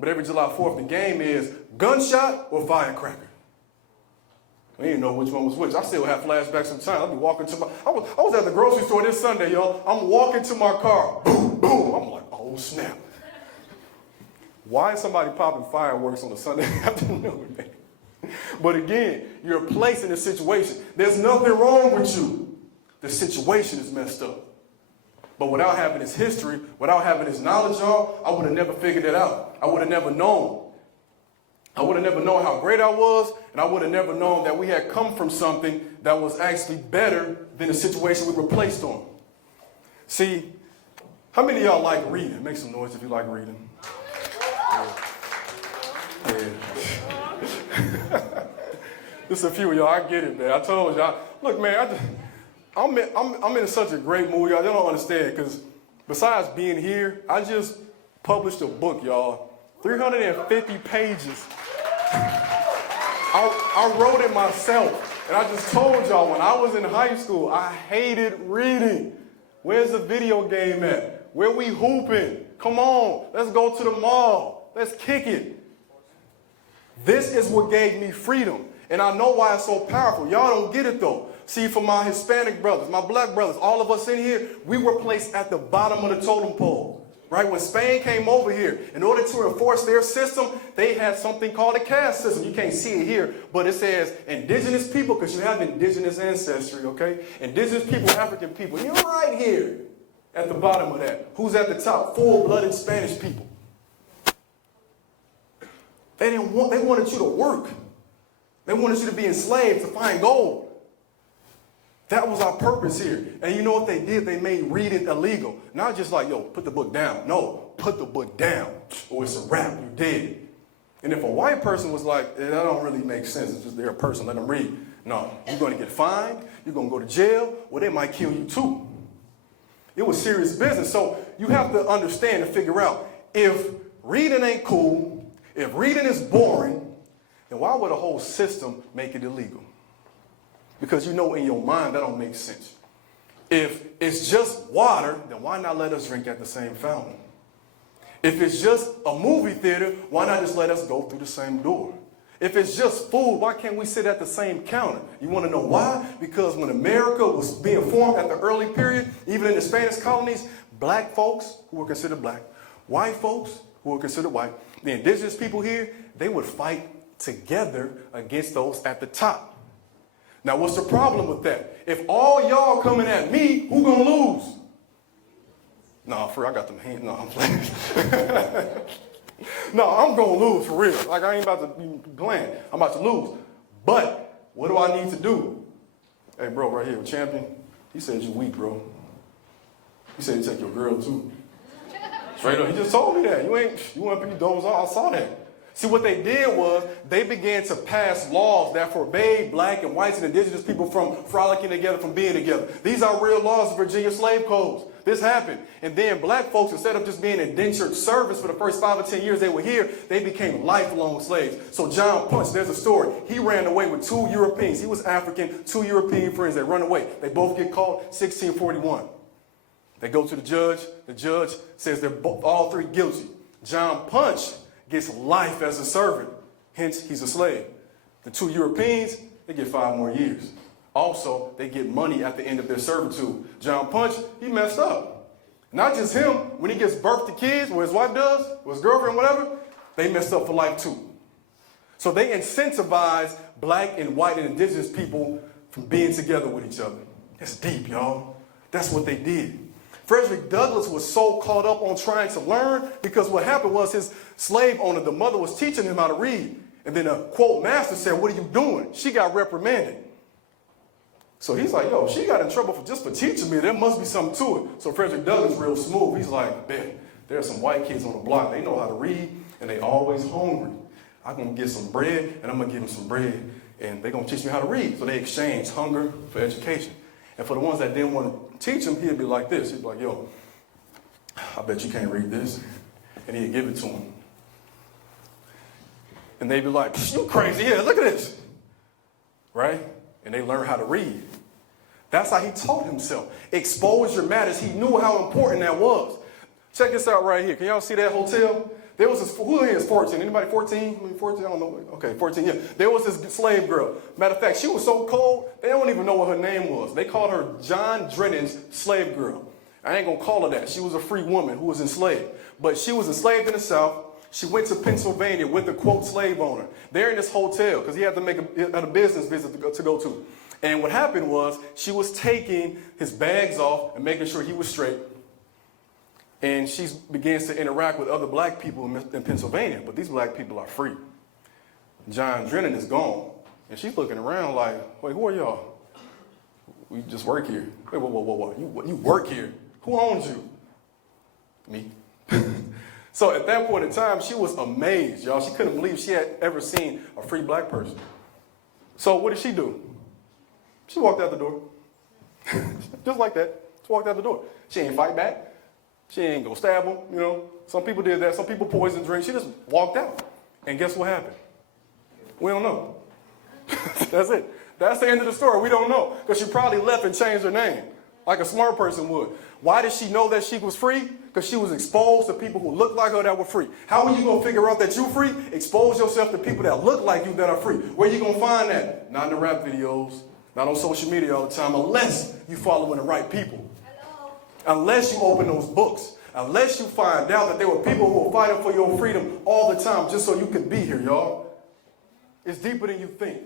But every July 4th, the game is gunshot or firecracker. I didn't know which one was which. I still have flashbacks sometimes. I'll be walking to I was at the grocery store this Sunday, y'all. I'm walking to my car. Boom, boom. I'm like, oh, snap. Why is somebody popping fireworks on a Sunday afternoon, man? But again, you're placed in a situation. There's nothing wrong with you. The situation is messed up. But without having his history, without having his knowledge, y'all, I would have never figured it out. I would have never known. I would have never known how great I was, and I would have never known that we had come from something that was actually better than the situation we were placed on. See, how many of y'all like reading? Make some noise if you like reading. Yeah. Just a few of y'all, I get it, man. I told y'all, look, man, I'm in such a great mood, y'all. Y'all don't understand, because besides being here, I just published a book, y'all. 350 pages. I wrote it myself. And I just told y'all, when I was in high school, I hated reading. Where's the video game at? Where we hooping? Come on, let's go to the mall. Let's kick it. This is what gave me freedom. And I know why it's so powerful. Y'all don't get it, though. See, for my Hispanic brothers, my black brothers, all of us in here, we were placed at the bottom of the totem pole. Right? When Spain came over here, in order to enforce their system, they had something called a caste system. You can't see it here, but it says indigenous people, because you have indigenous ancestry, okay? Indigenous people, African people. You're right here at the bottom of that. Who's at the top? Full-blooded Spanish people. They wanted you to work. They wanted you to be enslaved to find gold. That was our purpose here. And you know what they did? They made reading illegal. Not just like, yo, put the book down. No, put the book down, or it's a wrap, you dead. And if a white person was like, that don't really make sense, it's just they're a person, let them read. No, you're going to get fined, you're going to go to jail, or they might kill you too. It was serious business. So you have to understand and figure out, if reading ain't cool, if reading is boring, then why would a whole system make it illegal? Because you know in your mind that don't make sense. If it's just water, then why not let us drink at the same fountain? If it's just a movie theater, why not just let us go through the same door? If it's just food, why can't we sit at the same counter? You want to know why? Because when America was being formed at the early period, even in the Spanish colonies, black folks who were considered black, white folks who were considered white, the indigenous people here, they would fight together against those at the top. Now, what's the problem with that? If all y'all coming at me, who gonna lose? No, I got them hands. No, I'm playing. No, I'm gonna lose for real. Like, I ain't about to be playing. I'm about to lose. But what do I need to do? Hey, bro, right here, champion. He said you weak, bro. He said you take your girl too. Straight up, he just told me that. You want to be doze off. I saw that. See, what they did was they began to pass laws that forbade black and whites and indigenous people from frolicking together, from being together. These are real laws of Virginia slave codes. This happened. And then black folks, instead of just being indentured servants for the first 5 or 10 years they were here, they became lifelong slaves. So John Punch, there's a story. He ran away with 2 Europeans. He was African, 2 European friends. They run away. They both get caught, 1641. They go to the judge. The judge says they're all 3 guilty. John Punch gets life as a servant, hence he's a slave. The 2 Europeans, they get 5 more years. Also, they get money at the end of their servitude. John Punch, he messed up. Not just him, when he gives birth to kids, or his wife does, or his girlfriend, whatever, they messed up for life too. So they incentivize black and white and indigenous people from being together with each other. That's deep, y'all. That's what they did. Frederick Douglass was so caught up on trying to learn, because what happened was his slave owner, the mother, was teaching him how to read. And then a quote master said, "What are you doing?" She got reprimanded. So he's like, yo, she got in trouble for teaching me. There must be something to it. So Frederick Douglass, real smooth. He's like, man, there are some white kids on the block. They know how to read, and they always hungry. I'm going to get some bread, and I'm going to give them some bread, and they're going to teach me how to read. So they exchange hunger for education. And for the ones that didn't want to teach him, he'd be like this. He'd be like, yo, I bet you can't read this. And he'd give it to him. And they'd be like, you crazy. Yeah, look at this. Right? And they learn how to read. That's how he taught himself. Exposure matters. He knew how important that was. Check this out right here. Can y'all see that hotel? There was this, who here is 14? Anybody 14? I mean, 14, I don't know. Okay, 14, yeah. There was this slave girl. Matter of fact, she was so cold, they don't even know what her name was. They called her John Drennan's slave girl. I ain't gonna call her that. She was a free woman who was enslaved. But she was enslaved in the South. She went to Pennsylvania with the quote slave owner. They're in this hotel because he had to make a business visit to go to. And what happened was she was taking his bags off and making sure he was straight. And she begins to interact with other black people in Pennsylvania. But these black people are free. John Drennan is gone. And she's looking around like, wait, who are y'all? We just work here. Wait, whoa. You work here? Who owns you? Me. So at that point in time, she was amazed, y'all. She couldn't believe she had ever seen a free black person. So what did she do? She walked out the door. Just like that. She walked out the door. She ain't fight back. She ain't go stab him, you know. Some people did that. Some people poisoned drinks. She just walked out. And guess what happened? We don't know. That's it. That's the end of the story. We don't know. Because she probably left and changed her name, like a smart person would. Why did she know that she was free? Because she was exposed to people who looked like her that were free. How are you going to figure out that you're free? Expose yourself to people that look like you that are free. Where are you going to find that? Not in the rap videos, not on social media all the time, unless you're following the right people. Hello. Unless you open those books. Unless you find out that there were people who were fighting for your freedom all the time just so you could be here, y'all. It's deeper than you think.